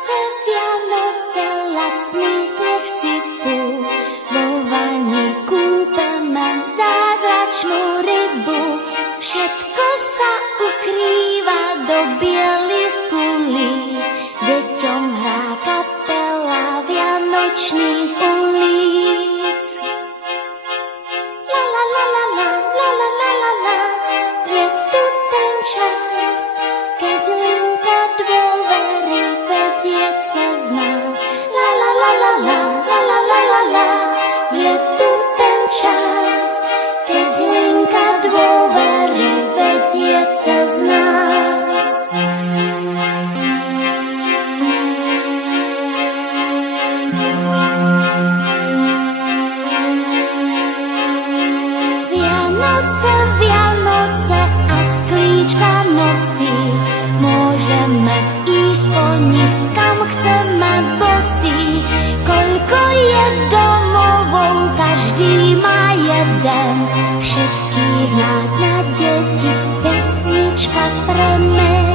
Vianoce, lacný sneh sypú, vo vani kúpeme zázračnú rybu. Všetko sa ukrýva do bielých kulís, deťom hrá kapela vianočných ulic. La la la la la, la la la la la, je tu ten čas, keď linka dôvery vedie cez nás. La la la la la, la la la la la, je tu ten čas, keď linka dôvery vedie cez nás. Vianoce, Vianoce a sklíčka noci, môžeme ísť po nich, kam chceme bosí. Koľko je domovov, každý má jeden, všetkých nás na deti pesnička pre mňa.